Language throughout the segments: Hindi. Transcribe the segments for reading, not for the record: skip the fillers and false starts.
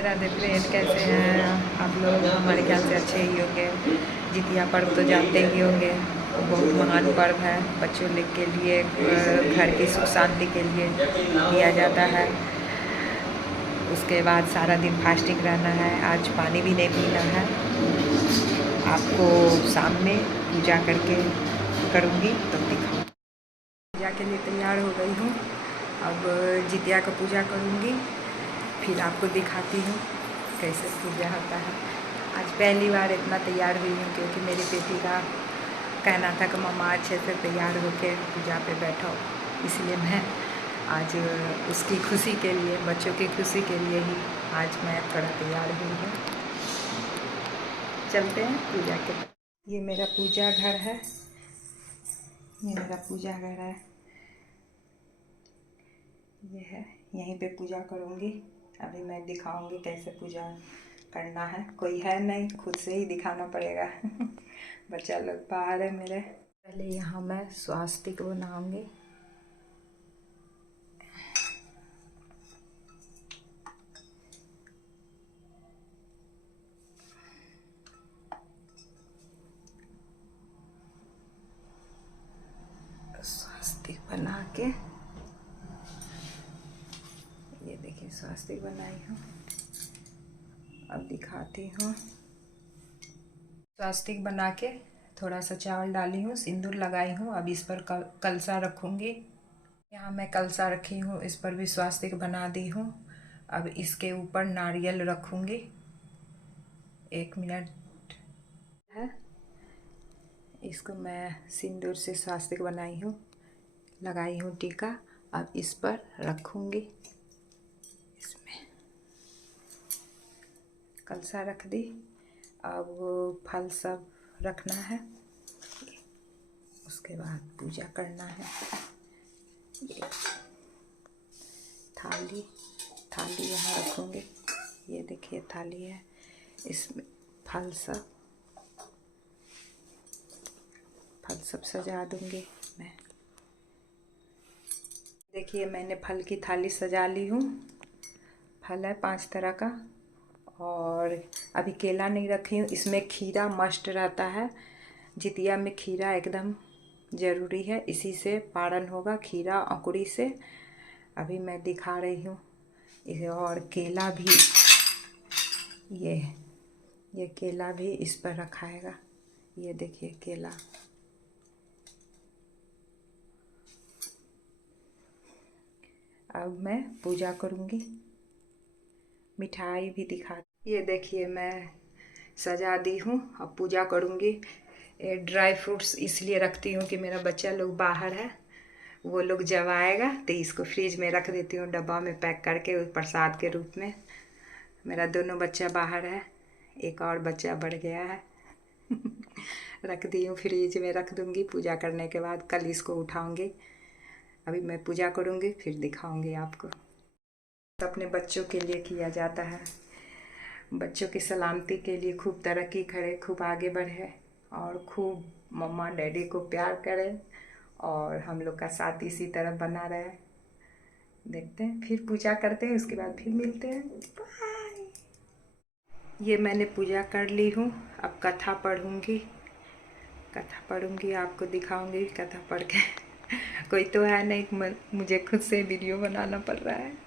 राधे फ्रेंड, कैसे हैं आप लोग? हमारे ख्याल से अच्छे ही होंगे। जितिया पर्व तो जानते ही होंगे, बहुत महान पर्व है। बच्चों लोग के लिए, घर की सुख शांति के लिए किया जाता है। उसके बाद सारा दिन फास्टिंग रहना है। आज पानी भी नहीं पीना है। आपको शाम में पूजा करके करूँगी तब दिखाऊँ। पूजा के लिए तैयार हो गई हूँ। अब जितिया का पूजा करूँगी, फिर आपको दिखाती हूँ कैसे पूजा होता है। आज पहली बार इतना तैयार हुई हूँ क्योंकि मेरी बेटी का कहना था कि मम्मा अच्छे से तैयार होकर पूजा पे बैठो, इसलिए मैं आज उसकी खुशी के लिए, बच्चों की खुशी के लिए ही आज मैं थोड़ा तैयार हुई हूँ। चलते हैं पूजा के। ये मेरा पूजा घर है, ये मेरा पूजा घर है, ये है। यहीं पे पूजा करूँगी। अभी मैं दिखाऊंगी कैसे पूजा करना है। कोई है नहीं, खुद से ही दिखाना पड़ेगा। बच्चा लोग बाहर है मेरे। पहले यहाँ मैं स्वास्तिक बनाऊंगी। स्वास्तिक बना के, ये देखिए स्वास्तिक बनाई हूँ। अब दिखाती हूँ। स्वास्तिक बना के थोड़ा सा चावल डाली हूँ, सिंदूर लगाई हूँ। अब इस पर कलसा रखूँगी। यहाँ मैं कलसा रखी हूँ, इस पर भी स्वास्तिक बना दी हूँ। अब इसके ऊपर नारियल रखूँगी। 1 मिनट है। इसको मैं सिंदूर से स्वास्तिक बनाई हूँ, लगाई हूँ टीका। अब इस पर रखूँगी। इसमें कलसा रख दी। अब वो फल सब रखना है, उसके बाद पूजा करना है। ये थाली यहाँ रखूँगी। ये देखिए थाली है, इसमें फल सब सजा दूँगी मैं। देखिए मैंने फल की थाली सजा ली हूँ। फल है 5 तरह का, और अभी केला नहीं रखी हूँ। इसमें खीरा मस्ट रहता है। जितिया में खीरा एकदम ज़रूरी है, इसी से पारण होगा, खीरा अंकुरी से। अभी मैं दिखा रही हूँ इसे। और केला भी, ये केला भी इस पर रखाएगा। ये देखिए केला। अब मैं पूजा करूँगी। मिठाई भी दिखा। ये देखिए मैं सजा दी हूँ। अब पूजा करूँगी। ये ड्राई फ्रूट्स इसलिए रखती हूँ कि मेरा बच्चा लोग बाहर है, वो लोग जब आएगा तो इसको फ्रिज में रख देती हूँ, डब्बा में पैक करके प्रसाद के रूप में। मेरा दोनों बच्चा बाहर है, एक और बच्चा बढ़ गया है। रख दी हूँ, फ्रिज में रख दूँगी। पूजा करने के बाद कल इसको उठाऊँगी। अभी मैं पूजा करूँगी, फिर दिखाऊँगी आपको। तो अपने बच्चों के लिए किया जाता है, बच्चों की सलामती के लिए खूब तरक्की करे, खूब आगे बढ़े, और खूब मम्मा डैडी को प्यार करे, और हम लोग का साथ इसी तरह बना रहे। देखते हैं, फिर पूजा करते हैं, उसके बाद फिर मिलते हैं। बाय। ये मैंने पूजा कर ली हूँ। अब कथा पढ़ूँगी, आपको दिखाऊँगी कथा पढ़ के। कोई तो है नहीं, मुझे खुद से वीडियो बनाना पड़ रहा है।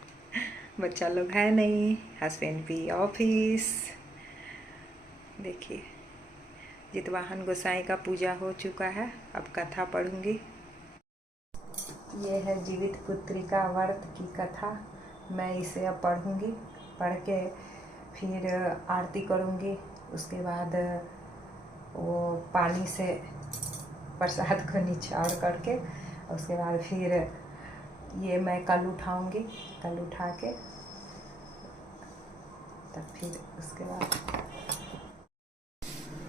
बच्चा लोग है नहीं, हस्बैंड भी ऑफिस। देखिए जितवाहन गोसाई का पूजा हो चुका है। अब कथा पढ़ूंगी। ये है जीवित पुत्री का व्रत की कथा। मैं इसे अब पढ़ूंगी, पढ़ के फिर आरती करूंगी। उसके बाद वो पानी से प्रसाद को निछाड़ करके, उसके बाद फिर ये मैं कल उठाऊंगी। कल उठा के तब फिर उसके बाद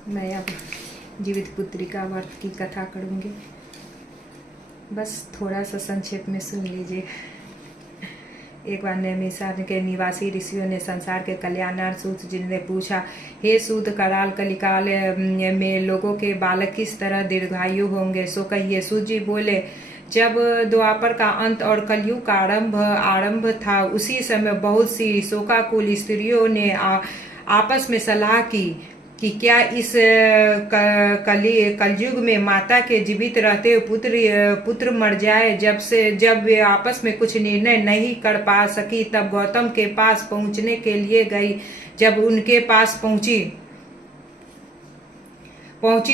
मैं अब जीवित पुत्री का व्रत की कथा करूंगी। बस थोड़ा सा संक्षेप में सुन लीजिए। एक बार नैमिषारण्य के निवासी ऋषियों ने संसार के कल्याणार्थ सूत जी ने पूछा, हे सूत, कराल कलिकाल में लोगों के बालक किस तरह दीर्घायु होंगे, सो कहिए। सूत जी बोले, जब द्वापर का अंत और कलयुग का आरंभ था, उसी समय बहुत सी शोकाकुल स्त्रियों ने आपस में सलाह की कि क्या इस कलयुग में माता के जीवित रहते हुए पुत्र मर जाए। जब वे आपस में कुछ निर्णय नहीं कर पा सकी, तब गौतम के पास पहुंचने के लिए गई। जब उनके पास पहुंची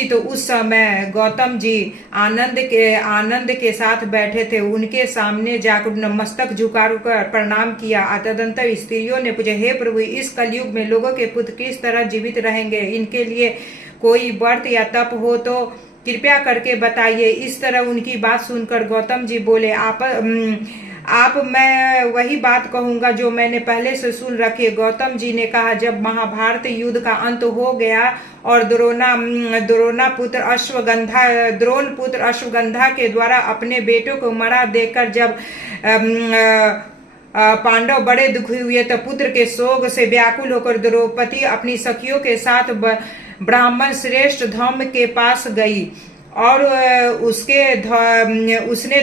तो उस समय गौतम जी आनंद के साथ बैठे थे। उनके सामने जाकर मस्तक झुकाकर प्रणाम किया। तदंतर स्त्रियों ने पूछा, हे प्रभु, इस कलयुग में लोगों के पुत्र किस तरह जीवित रहेंगे? इनके लिए कोई व्रत या तप हो तो कृपया करके बताइए। इस तरह उनकी बात सुनकर गौतम जी बोले, आप मैं वही बात कहूंगा जो मैंने पहले से सुन रखी। गौतम जी ने कहा, जब महाभारत युद्ध का अंत हो गया और द्रोण पुत्र अश्वगंधा के द्वारा अपने बेटों को मरा देखकर जब पांडव बड़े दुखी हुए, तो पुत्र के शोक से व्याकुल होकर द्रौपदी अपनी सखियों के साथ ब्राह्मण श्रेष्ठ धौम्य के पास गई और उसने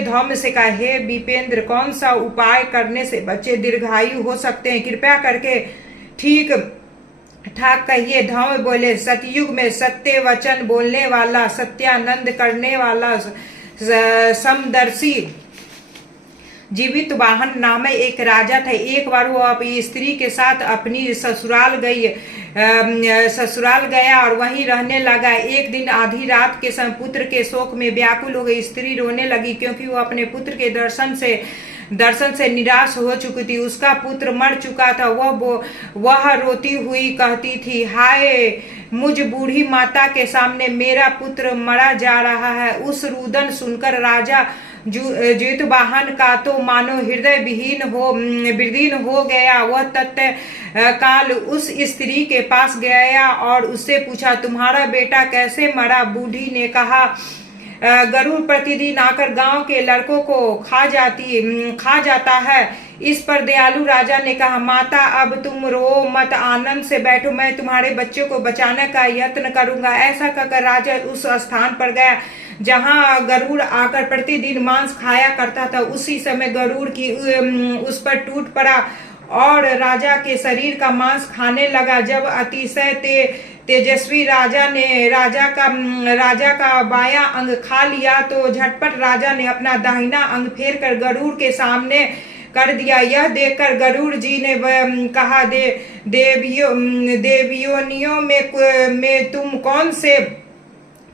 धौम्य से कहा, हे विपेंद्र, कौन सा उपाय करने से बच्चे दीर्घायु हो सकते हैं? कृपया करके ठीक ठाक कहिए। धौम्य बोले, सतयुग में सत्य वचन बोलने वाला, सत्यानंद करने वाला समदर्शी जीवित वाहन नाम एक राजा था। एक बार वो अपनी स्त्री के साथ अपनी ससुराल गया और वहीं रहने लगा। एक दिन आधी रात के समय पुत्र के शोक में व्याकुल हो गई। स्त्री रोने लगी क्योंकि वो अपने पुत्र के दर्शन से निराश हो चुकी थी। उसका पुत्र मर चुका था। वह रोती हुई कहती थी, हाय, मुझ बूढ़ी माता के सामने मेरा पुत्र मरा जा रहा है। उस रुदन सुनकर राजा जितवाहन का तो मानो हृदय विदीर्ण हो गया। वह तत्काल उस स्त्री के पास गया और उससे पूछा, तुम्हारा बेटा कैसे मरा? बूढ़ी ने कहा, गरुड़ प्रतिदिन आकर गांव के लड़कों को खा जाता है। इस पर दयालु राजा ने कहा, माता, अब तुम रो मत, आनंद से बैठो, मैं तुम्हारे बच्चों को बचाने का यत्न करूंगा। ऐसा कहकर राजा उस स्थान पर गया जहां गरुड़ आकर प्रतिदिन मांस खाया करता था। उसी समय गरुड़ की उस पर टूट पड़ा और राजा के शरीर का मांस खाने लगा। जब अतिशय तेजस्वी राजा ने राजा का बायां अंग खा लिया तो झटपट राजा ने अपना दाहिना अंग फेर कर गरुड़ के सामने कर दिया। यह देखकर गरुड़ जी ने कहा, देवियोनियों में तुम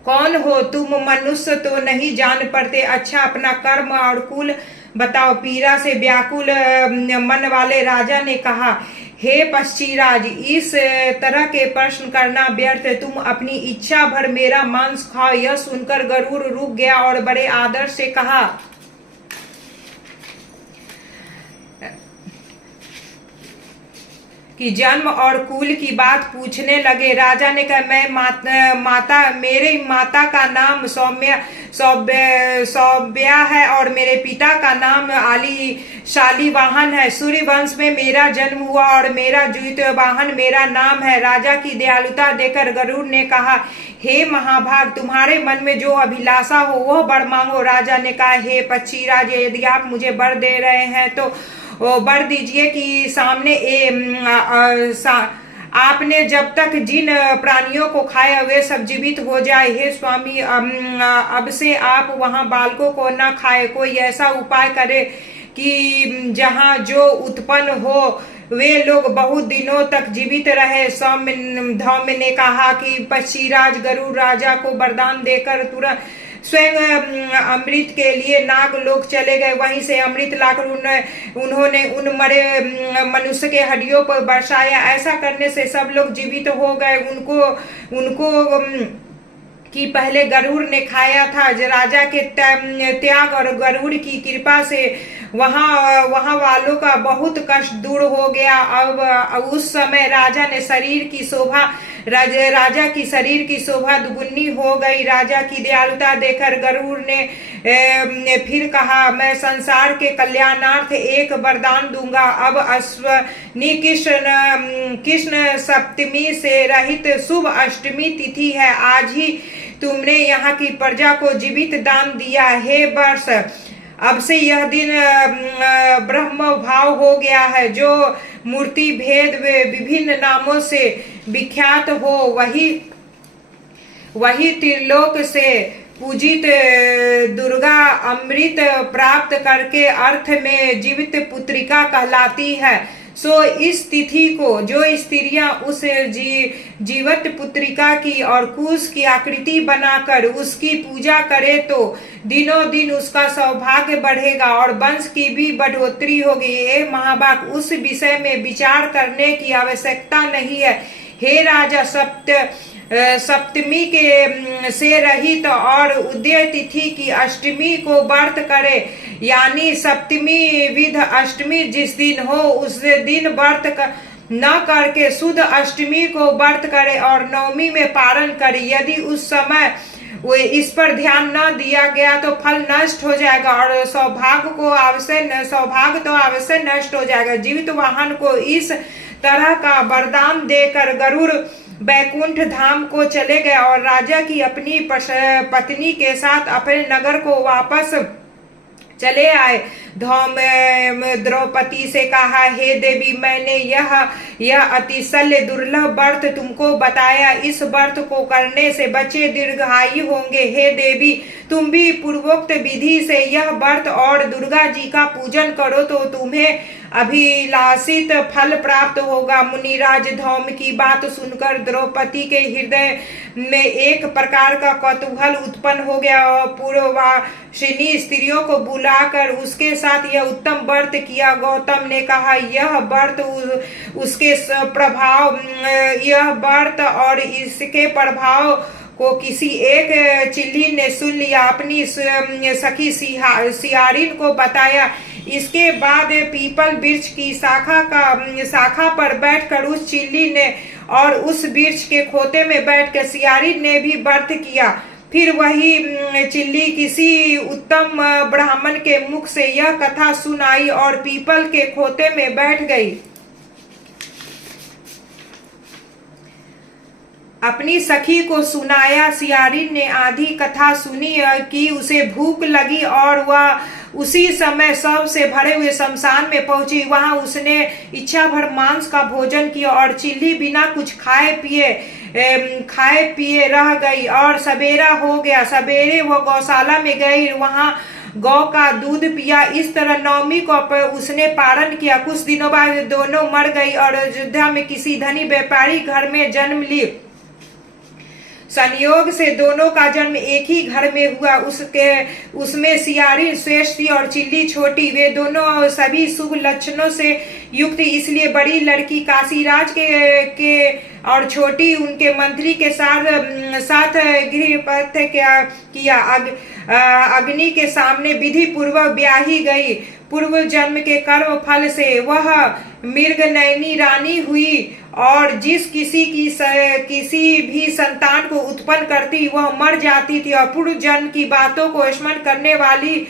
कौन हो? तुम मनुष्य तो नहीं जान पड़ते। अच्छा, अपना कर्म और कुल बताओ। पीड़ा से व्याकुल मन वाले राजा ने कहा, हे पक्षीराज, इस तरह के प्रश्न करना व्यर्थ है। तुम अपनी इच्छा भर मेरा मांस खाओ। यह सुनकर गरुड़ रुक गया और बड़े आदर से कहा कि जन्म और कुल की बात पूछने लगे। राजा ने कहा, मैं मेरे माता का नाम सौम्या है और मेरे पिता का नाम शालीवाहन है। सूर्य वंश में मेरा जन्म हुआ और मेरा जितवाहन मेरा नाम है। राजा की दयालुता देखकर गरुड़ ने कहा, हे महाभाग, तुम्हारे मन में जो अभिलाषा हो वह वर मांगो। राजा ने कहा, हे पक्षीराज, यदि आप मुझे वर दे रहे हैं तो वर दीजिए कि सामने आपने जब तक जिन प्राणियों को खाया वे सब जीवित हो जाए। हे स्वामी, अब से आप वहां बालकों को न खाए। कोई ऐसा उपाय करे कि जहां जो उत्पन्न हो वे लोग बहुत दिनों तक जीवित रहे। धौम्य ने कहा कि पक्षीराज गरुड़ राजा को वरदान देकर तुरंत स्वयं अमृत के लिए नागलोक चले गए। वहीं से अमृत लाकर उन्होंने उन मरे मनुष्य के हड्डियों पर बरसाया। ऐसा करने से सब लोग जीवित हो गए। उनको कि पहले गरुड़ ने खाया था। राजा के त्याग और गरुड़ की कृपा से वहां वालों का बहुत कष्ट दूर हो गया। अब उस समय राजा की शरीर की शोभा दुगुनी हो गई। राजा की दयालुता देखकर गरुड़ ने फिर कहा, मैं संसार के कल्याणार्थ एक वरदान दूंगा। अब अश्विनी कृष्ण सप्तमी से रहित शुभ अष्टमी तिथि है। आज ही तुमने यहाँ की प्रजा को जीवित दान दिया। हे वर्ष, अब से यह दिन ब्रह्म भाव हो गया है। जो मूर्ति भेद विभिन्न नामों से विख्यात हो, वही त्रिलोक से पूजित दुर्गा अमृत प्राप्त करके अर्थ में जीवित पुत्रिका कहलाती है। सो इस तिथि को जो स्त्रियां उस जीवित पुत्रिका की और कुश की आकृति बनाकर उसकी पूजा करे तो दिनों दिन उसका सौभाग्य बढ़ेगा और वंश की भी बढ़ोतरी होगी। ये महाभाग, उस विषय में विचार करने की आवश्यकता नहीं है। हे राजा, सप्तमी के से रहित और उदय तिथि की अष्टमी को व्रत करे, यानी सप्तमी विध अष्टमी जिस दिन हो उस दिन व्रत न करके शुद्ध अष्टमी को व्रत करे और नवमी में पारण करे। यदि उस समय इस पर ध्यान न दिया गया तो फल नष्ट हो जाएगा और सौभाग्य तो अवश्य नष्ट हो जाएगा। जीवित वाहन को इस तरह का वरदान देकर गरुड़ बैकुंठ धाम को चले गए और राजा की अपनी पत्नी के साथ अपने नगर को वापस चले आए। द्रौपदी से कहा, हे देवी, मैंने यह अतिशय दुर्लभ व्रत तुमको बताया। इस व्रत को करने से बच्चे दीर्घायु होंगे। हे देवी, तुम भी पूर्वोक्त विधि से यह व्रत और दुर्गा जी का पूजन करो तो तुम्हें अभिलाषित फल प्राप्त होगा। मुनिराज धौम की बात सुनकर द्रौपदी के हृदय में एक प्रकार का कौतूहल उत्पन्न हो गया और पूर्ववासिनी स्त्रियों को बुलाकर उसके साथ यह उत्तम व्रत किया। गौतम ने कहा, यह व्रत यह व्रत और इसके प्रभाव को किसी एक चिल्ली ने सुन लिया, अपनी सखी सियारिन को बताया। इसके बाद पीपल वृक्ष की शाखा पर बैठकर उस चिल्ली ने और उस वृक्ष के खोते में बैठकर सियारिन ने भी व्रत किया। फिर वही चिल्ली किसी उत्तम ब्राह्मण के मुख से यह कथा सुनाई और पीपल के खोते में बैठ गई। अपनी सखी को सुनाया। सियारिन ने आधी कथा सुनी कि उसे भूख लगी और वह उसी समय शव से भरे हुए शमशान में पहुंची। वहां उसने इच्छा भर मांस का भोजन किया और चिल्ली बिना कुछ खाए पिए रह गई और सवेरा हो गया। सवेरे वह गौशाला में गई, वहां गौ का दूध पिया। इस तरह नवमी को उसने पारण किया। कुछ दिनों बाद दोनों मर गई और अयोध्या में किसी धनी व्यापारी घर में जन्म ली। संयोग से दोनों का जन्म एक ही घर में हुआ। उसमें सियारिन श्रेष्ठ थी और चिल्ली छोटी। वे दोनों सभी शुभ लक्षणों से युक्त, इसलिए बड़ी लड़की काशीराज के और छोटी उनके मंत्री के साथ गृहपथ किया। अग्नि के सामने विधि पूर्वक ब्याही गई। पूर्व जन्म के कर्म फल से वह मृगनयनी रानी हुई और जिस किसी भी संतान को उत्पन्न करती वह मर जाती थी। और पूर्व जन्म की बातों को स्मरण करने वाली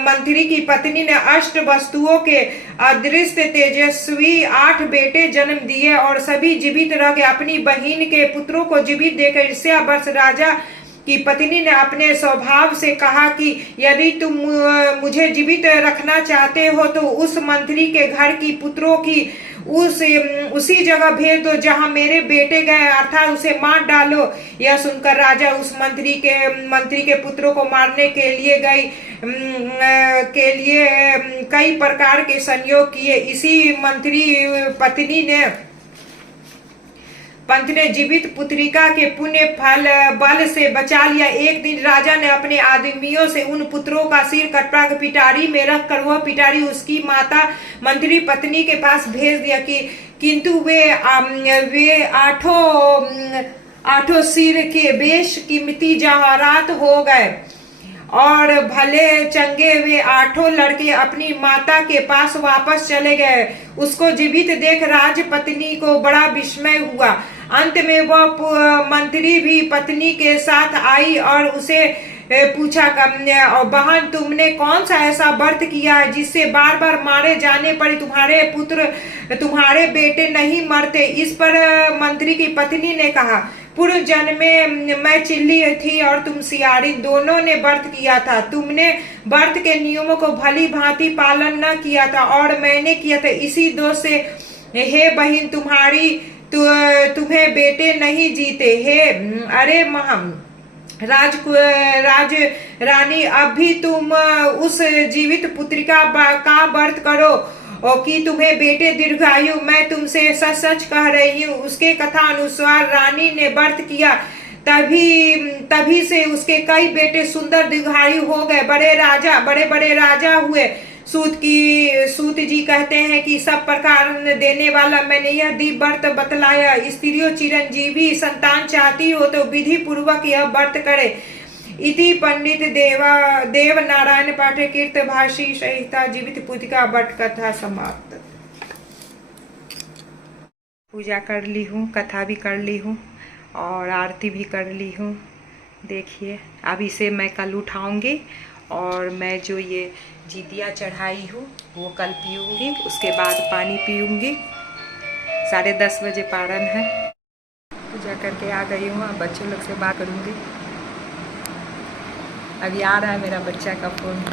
मंत्री की पत्नी ने अष्ट वस्तुओं के अदृश्य तेजस्वी 8 बेटे जन्म दिए और सभी जीवित रह गए। अपनी बहन के पुत्रों को जीवित देखकर ईर्ष्यावश राजा की पत्नी ने अपने स्वभाव से कहा कि यदि तुम मुझे जीवित रखना चाहते हो तो उस मंत्री के घर की पुत्रों की उसी जगह भेज दो जहां मेरे बेटे गए, अर्थात उसे मार डालो। यह सुनकर राजा उस मंत्री के पुत्रों को मारने के लिए कई प्रकार के संयोग किए। इसी मंत्री पंत ने जीवित पुत्रिका के पुण्य फल बल से बचा लिया। एक दिन राजा ने अपने आदमियों से उन पुत्रों का सिर कटवा पिटारी में रखकर वह पिटारी उसकी माता मंत्री पत्नी के पास भेज दिया किंतु वे आठों सिर के बेश कीमती जवाहरात हो गए और भले चंगे वे 8 लड़के अपनी माता के पास वापस चले गए। उसको जीवित देख राजपत्नी को बड़ा विस्मय हुआ। अंत में वह मंत्री भी पत्नी के साथ आई और उसे पूछा, बहन, तुमने कौन सा ऐसा व्रत किया है जिससे बार बार मारे जाने पर तुम्हारे बेटे नहीं मरते? इस पर मंत्री की पत्नी ने कहा, पूर्व जन्म में मैं चिल्ली थी और तुम सियारी, दोनों ने व्रत किया था। तुमने व्रत के नियमों को भली भांति पालन न किया था और मैंने किया था। इसी दोष से हे बहन तुम्हें बेटे नहीं जीते। हे अरे राज रानी, अब भी तुम उस जीवित पुत्रिका का व्रत करो कि तुम्हें बेटे दीर्घायु। मैं तुमसे सच सच कह रही हूँ। उसके कथा अनुसार रानी ने व्रत किया, तभी से उसके कई बेटे सुंदर दीर्घायु हो गए, बड़े बड़े राजा हुए। सूत जी कहते हैं कि सब प्रकार देने वाला मैंने यह दिव्य व्रत बतलाया। स्त्रियों चिरंजीवी संतान चाहती हो तो विधि पूर्वक यह व्रत करे। इति पंडित देव नारायण पाठे कीर्त भाषी संहिता जीवित पुत्रिका व्रत कथा समाप्त। पूजा कर ली हूँ, कथा भी कर ली हूँ और आरती भी कर ली हूँ। देखिए अब इसे मैं कल उठाऊंगी और मैं जो ये जितिया चढ़ाई हूँ वो कल पीऊँगी, उसके बाद पानी पीऊँगी। 10:30 बजे पारण है। पूजा करके आ गई हूँ, अब बच्चों लोग से बात करूँगी। अभी आ रहा है मेरा बच्चा का फ़ोन।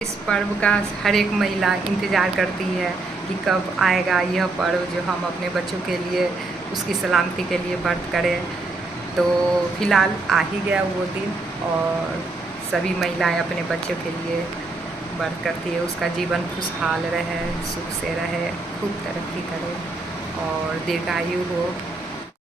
इस पर्व का हर एक महिला इंतज़ार करती है कि कब आएगा यह पर्व, जो हम अपने बच्चों के लिए उसकी सलामती के लिए व्रत करें। तो फिलहाल आ ही गया वो दिन और सभी महिलाएं अपने बच्चों के लिए व्रत करती है। उसका जीवन खुशहाल रहे, सुख से रहे, खूब तरक्की करे और दीर्घायु हो।